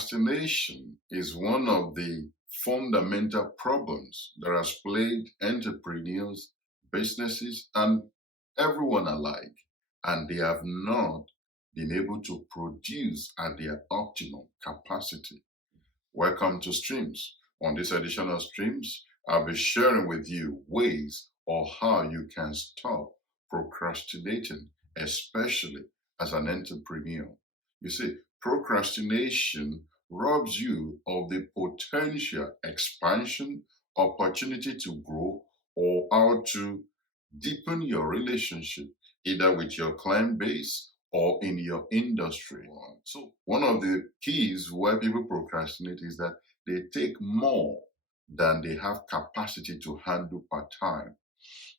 Procrastination is one of the fundamental problems that has plagued entrepreneurs, businesses, and everyone alike, and they have not been able to produce at their optimal capacity. Welcome to Streams. On this edition of Streams, I'll be sharing with you ways or how you can stop procrastinating, especially as an entrepreneur. You see, procrastination robs you of the potential expansion, opportunity to grow, or how to deepen your relationship either with your client base or in your industry. So, one of the keys why people procrastinate is that they take more than they have capacity to handle per time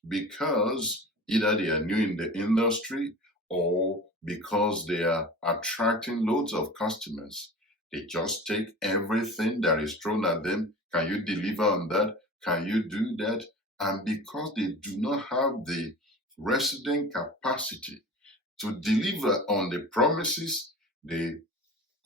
because either they are new in the industry or because they are attracting loads of customers. They just take everything that is thrown at them. Can you deliver on that? Can you do that? And because they do not have the resident capacity to deliver on the promises, they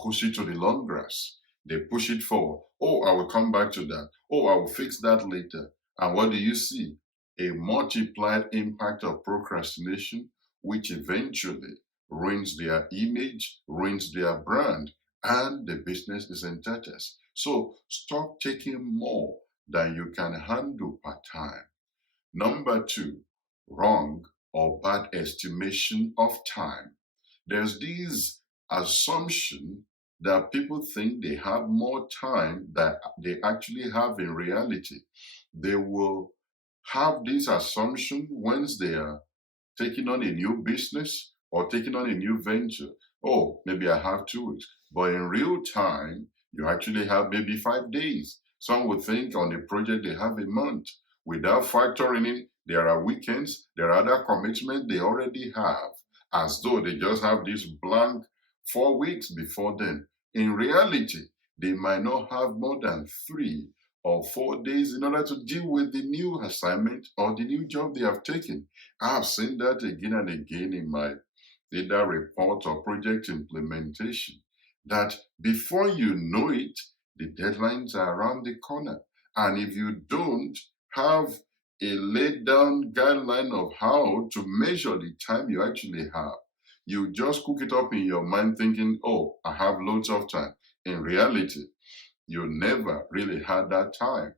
push it to the long grass. They push it forward. Oh, I will come back to that. Oh, I will fix that later. And what do you see? A multiplied impact of procrastination, which eventually ruins their image, ruins their brand, and the business is in tatters. So stop taking more than you can handle per time. Number two, wrong or bad estimation of time. There's this assumption that people think they have more time than they actually have in reality. They will have this assumption once they are taking on a new business or taking on a new venture. Oh, maybe I have 2 weeks. But in real time, you actually have maybe 5 days. Some would think on the project they have a month. Without factoring in, there are weekends, there are other commitments they already have, as though they just have this blank 4 weeks before them. In reality, they might not have more than 3 or 4 days in order to deal with the new assignment or the new job they have taken. I have seen that again and again in my data report or project implementation, that before you know it, the deadlines are around the corner. And if you don't have a laid down guideline of how to measure the time you actually have, you just cook it up in your mind thinking, oh, I have loads of time. In reality, you never really had that time.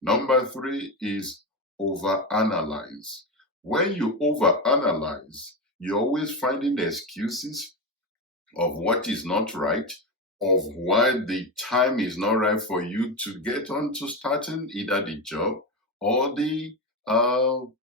Number three is overanalyze. When you overanalyze, you're always finding excuses of what is not right, of why the time is not right for you to get on to starting either the job or the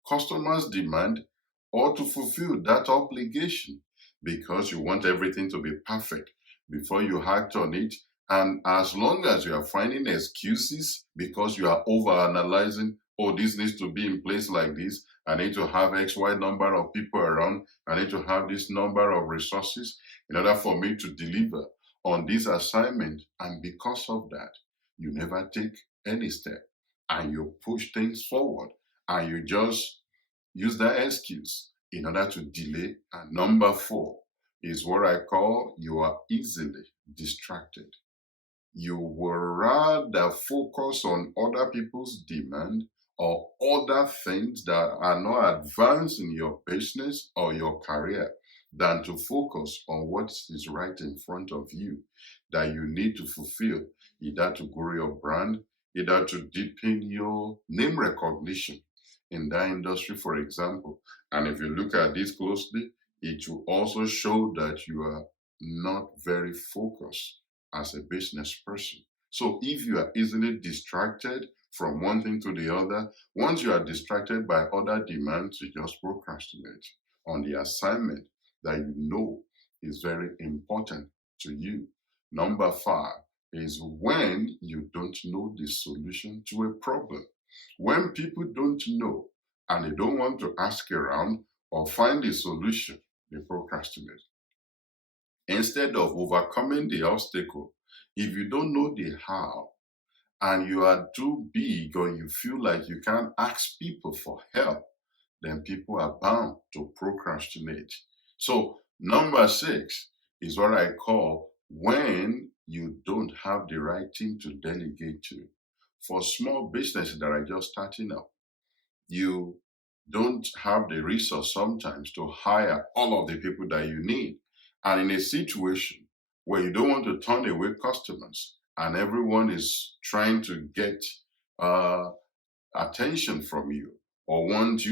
customer's demand or to fulfill that obligation, because you want everything to be perfect before you act on it. And as long as you are finding excuses because you are overanalyzing, oh, this needs to be in place like this, I need to have XY number of people around, I need to have this number of resources in order for me to deliver on this assignment. And because of that, you never take any step and you push things forward and you just use that excuse in order to delay. And number four is what I call you are easily distracted. You will rather focus on other people's demand or other things that are not advanced in your business or your career than to focus on what is right in front of you that you need to fulfill, either to grow your brand, either to deepen your name recognition in that industry, for example. And if you look at this closely, it will also show that you are not very focused as a business person. So if you are easily distracted from one thing to the other, once you are distracted by other demands, you just procrastinate on the assignment that you know is very important to you. Number five is when you don't know the solution to a problem. When people don't know and they don't want to ask around or find a solution, they procrastinate. Instead of overcoming the obstacle, if you don't know the how and you are too big or you feel like you can't ask people for help, then people are bound to procrastinate. So, number six is what I call when you don't have the right team to delegate to. For small businesses that are just starting up, you don't have the resource sometimes to hire all of the people that you need. And in a situation where you don't want to turn away customers and everyone is trying to get uh, attention from you or wants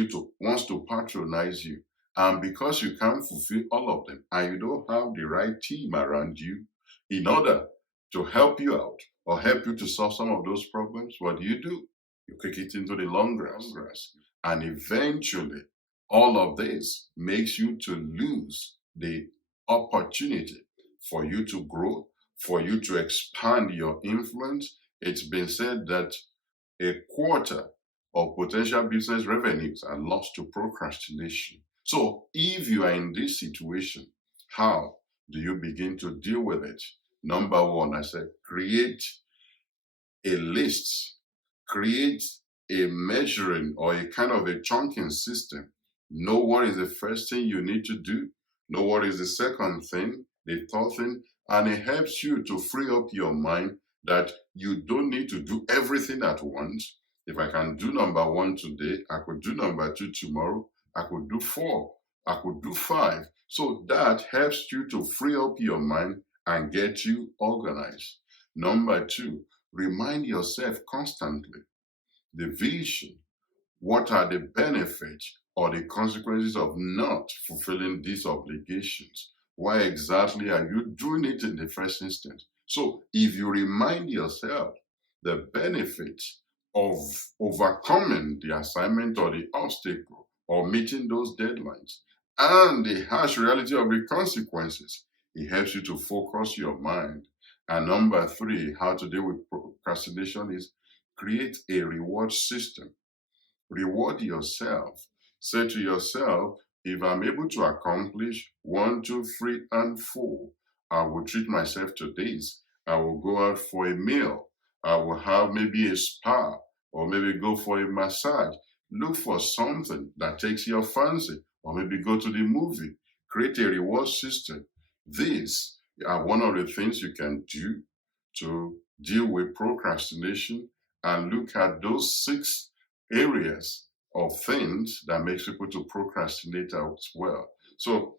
to patronize you, and because you can't fulfill all of them and you don't have the right team around you in order to help you out or help you to solve some of those problems, what do? You kick it into the long grass, and eventually all of this makes you to lose the opportunity for you to grow, for you to expand your influence. It's been said that a quarter of potential business revenues are lost to procrastination. So, if you are in this situation, how do you begin to deal with it? Number one, I said, create a list, create a measuring or a kind of a chunking system. Know what is the first thing you need to do, know what is the second thing, the third thing, and it helps you to free up your mind that you don't need to do everything at once. If I can do number one today, I could do number two tomorrow, I could do four, I could do five. So that helps you to free up your mind and get you organized. Number two, remind yourself constantly the vision. What are the benefits or the consequences of not fulfilling these obligations? Why exactly are you doing it in the first instance? So, if you remind yourself the benefits of overcoming the assignment or the obstacle or meeting those deadlines and the harsh reality of the consequences, it helps you to focus your mind. And number three, how to deal with procrastination is create a reward system. Reward yourself. Say to yourself, if I'm able to accomplish one, two, three, and four, I will treat myself to this. I will go out for a meal. I will have maybe a spa or maybe go for a massage. Look for something that takes your fancy or maybe go to the movie. Create a reward system. These are one of the things you can do to deal with procrastination and look at those 6 areas of things that makes people to procrastinate as well. So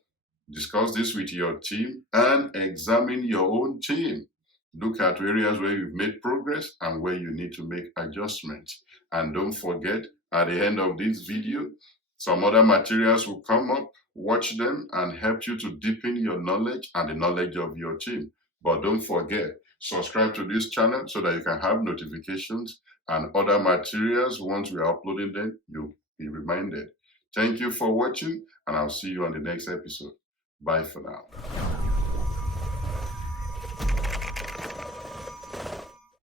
discuss this with your team and examine your own team. Look at areas where you've made progress and where you need to make adjustments. And don't forget, at the end of this video, some other materials will come up. Watch them and help you to deepen your knowledge and the knowledge of your team. But don't forget, subscribe to this channel so that you can have notifications and other materials. Once we are uploading them, you'll be reminded. Thank you for watching, and I'll see you on the next episode. Bye for now.